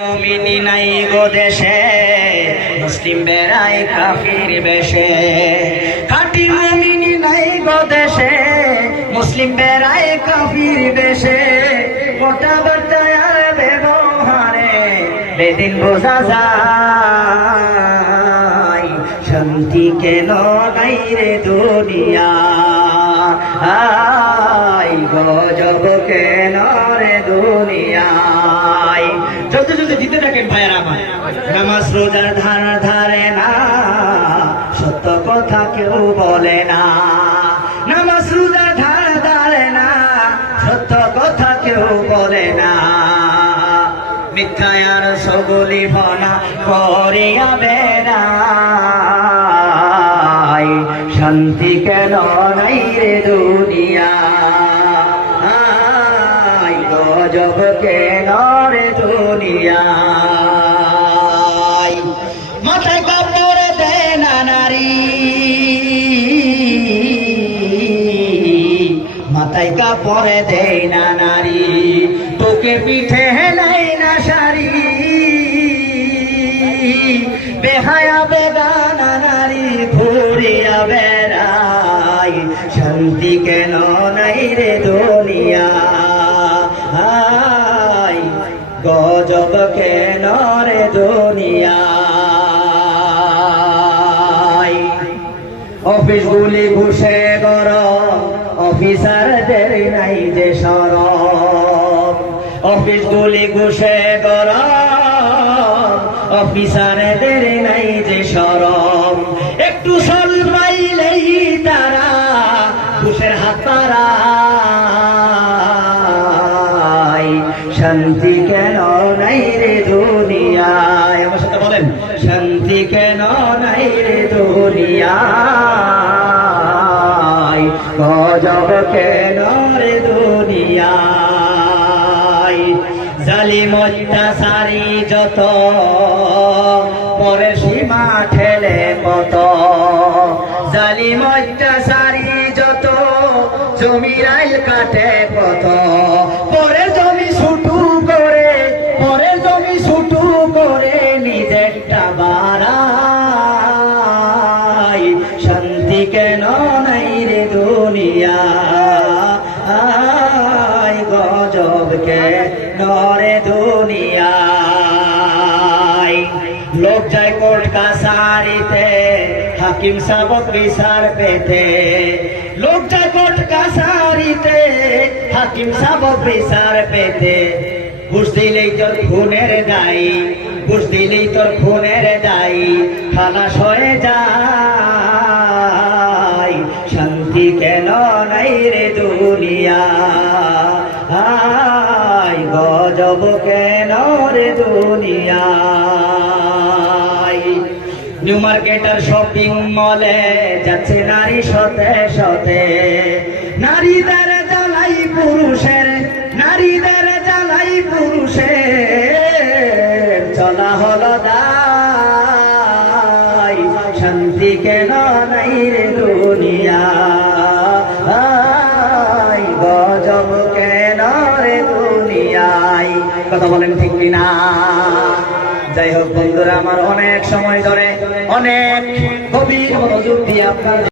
মুমিনি নাই গো দেশে, মুসলিম বেড়ায় কাফির বেশে। খাঁটি মুমিনি নাই গো দেশে, মুসলিম বেড়ায় কাফির বেশে। গোটা বার্তায় আর ব্যবহারে বেদিন বোঝা যায়, শান্তি কেন নাই রে দুনিয়া, গজব কেন রে দুনিয়ায়। চলতে চলতে জিতে থাকেন ভাইয়েরা আমার। নামাজ রোজার ধারে না, সত্য কথা কেউ বলে না। নামাজ রোজার ধারে না, সত্য কথা কেউ বলে না। মিথ্যায় আর সবলি ভনা করিয়া বেড়ায়, শান্তি কেন নাই রে দুনিয়া, গজব কেন রে দুনিয়া। মাথায় কাপড় দেয় না নারী, মাথায় কাপড় দেয় না নারী। তোকে পিঠে নাই না শাড়ি, বেহায়া বেগানা নারী ঘুরিয়া বেড়াই, শান্তি কেন নাই রে দুনিয়া, গজব কেন রে দুনিয়া। অফিস গুলি ঘুষে গরম, অফিসারদের নাই যে সরম। অফিস গুলি ঘুষে গরম, অফিসারদের নাই যে সরম। একটু সল পাইলেই তারা ঘুষের হাত পাড়ায়, শান্তি কেন নাই রে দুনিয়ায়। আমার সাথে বলেন, শান্তি কেন নাই রে দুনিয়ায়, গজব কেন রে দুনিয়ায়। জালিম অত্যাচারী যত, পরের সীমা ঠেলে কত। জালিম অত্যাচারী যত, জমির আইল কাটে কত। পরের জমি ছুটু করে, পরের জমি ছুটু করে নিজেরটা বাড়াই, শান্তি কেন নাই রে দুনিয়া, গজব কেন রে দুনিয়ায়। লোক যায় কোর্ট কাছারিতে, হাকিম সাবক বিচার পেতে। লোক যায় কোর্ট কাছারিতে, হাকিম সাবক বিচার পেতে। ঘুষ দিলেই তোর খুনের দায়ী, ঘুষ দিলেই তোর খুনের দায়ী, খালাস হয়ে যায়, শান্তি কেন নাই রে দুনিয়া, গজব কেন রে দুনিয়া। নিউ মার্কেটার শপিং মলে যাচ্ছে নারী শতে শতে। নারীদের জ্বালাই পুরুষের, নারীদের জ্বালাই পুরুষের, চলা হলো দায়, শান্তি কেন নাই রে দুনিয়া, গজব কেন রে দুনিয়ায়। কথা বলেন ঠিক কিনা? যাই হোক বন্ধুরা আমার, অনেক সময় ধরে অনেক গভীর মনোযোগ দিয়ে আপনার